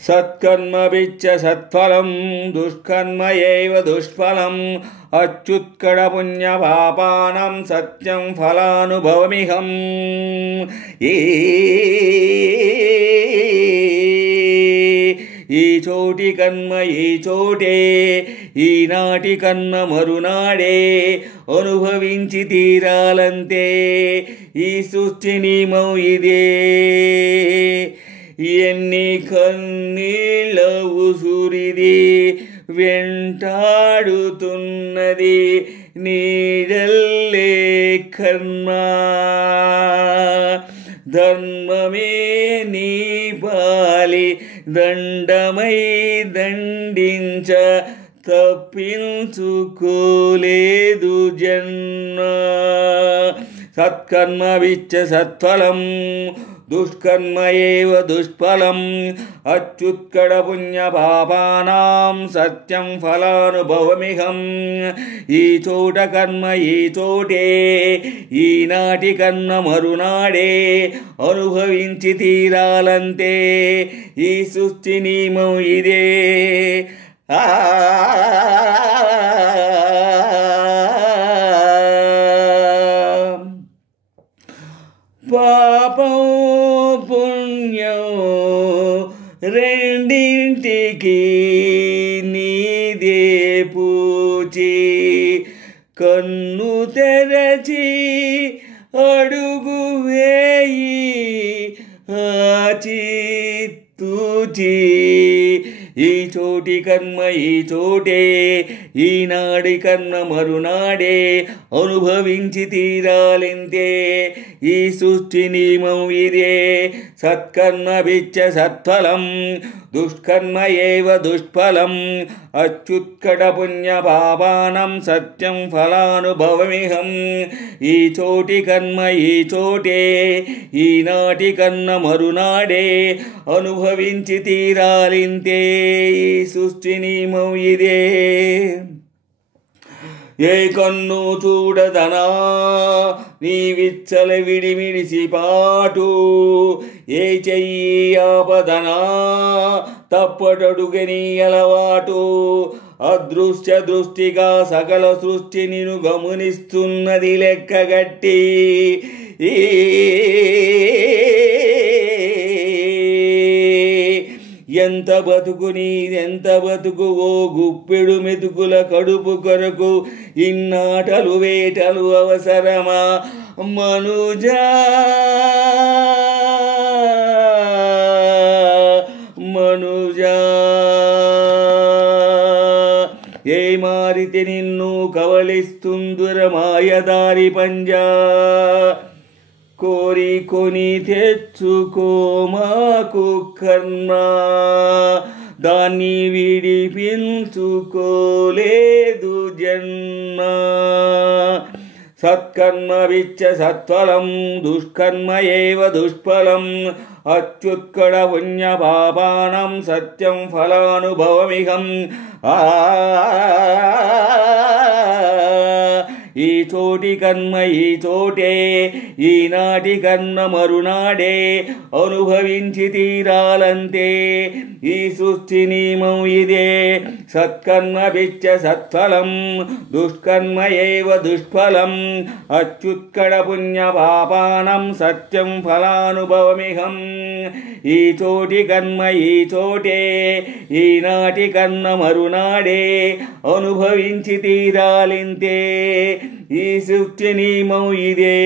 సత్కర్మ విచ్చ సత్ఫలం దుష్కర్మ ఏవ దుష్ఫలం అచ్యుత్కడ పుణ్య పాపానం సత్యం ఫలానుభవమిహం. ఈ చోటి కర్మ ఈ చోటే, ఈనాటి కర్మ మరునాడే, అనుభవించి తీరాలంతే. ఈ సృష్టి నియమం ఇదే. ఎన్ని కన్నీళ్ళ ఉసురిది వెంటాడుతున్నది నీడల్లే కర్మ. ధర్మమే నీ పాలి దండమై దండించ తప్పించుకోలేదు జన్మ. సత్కర్మ విచ్చ సత్ఫలం దుష్కర్మ ఏవ దుష్ఫలం అచ్యుత్కడ పుణ్య పాపానాం సత్యం ఫలానుభవమిహం. ఈ చోట కర్మ ఈ చోటే, ఈనాటి కర్మ మరునాడే, అనుభవించి తీరాలంతే. ఈ సృష్టి నియమం ఇదే. పాపం పుణ్యం రెండింటికి నీదే పూచి, కన్ను తెరచి అడుగు వేయి ఆచితూచి. ఈ చోటి కర్మ ఈ చోటే, ఈనాడి కర్మ మరునాడే, అనుభవించి తీరాలింతే. ఈ సృష్టి నియమం ఇదే. సత్కర్మ విచ్చ సత్ఫలం దుష్కర్మ ఏవ దుష్ఫలం అచ్యుత్కడ పుణ్య పాపానం సత్యం ఫలానుభవమిహం. ఈ చోటి కర్మ ఈ చోటే, ఈనాటి కర్మ మరునాడే, అనుభవించి తీరాలింతే. ఈ సృష్టి నియమం ఇదే. ఏ కన్ను చూడదనా నీ విచ్చల విడిమిడిసి పాటు, ఏ చెయ్యి ఆపదనా తప్పటడుగని అలవాటు. అదృశ్య దృష్టిగా సకల సృష్టి నిన్ను గమనిస్తున్నది లెక్కగట్టి. ఎంత బతుకు నీదెంత బతుకు ఓ గుప్పెడు మెతుకుల కడుపు కొరకు ఇన్నాటలు వేటలు అవసరమా మనుజా. మనుజా ఏ మారితే నిన్ను కవలిస్తుందుర మాయదారి పంజా. కోరి కొని తెచ్చుకో మాకు కర్మ, దాన్ని విడిపించుకోలేదు జన్మ. సత్కర్మ విచ్చ సత్ఫలం దుష్కర్మ ఏవ దుష్ఫలం అచ్యుత్కడ పుణ్య పాపానం సత్యం ఫలానుభవమిహం. ఈ చోటి కర్మ ఈ చోటే, ఈనాటి కర్మ మరునాడే, అనుభవించి తీరాలంతే. ఈ సృష్టి నియమం ఇదే. సత్కర్మ విచ్చ సత్ఫలం దుష్కర్మ ఏవ దుష్ఫలం అచ్యుత్కడ పుణ్య పాపానం సత్యం ఫలానుభవమిహం. ఈ చోటి కర్మ ఈ చోటే, ఈనాటి కర్మ మరునాడే, అనుభవించి తీరాలింతే. ఈ సృష్టి నియమం ఇదే.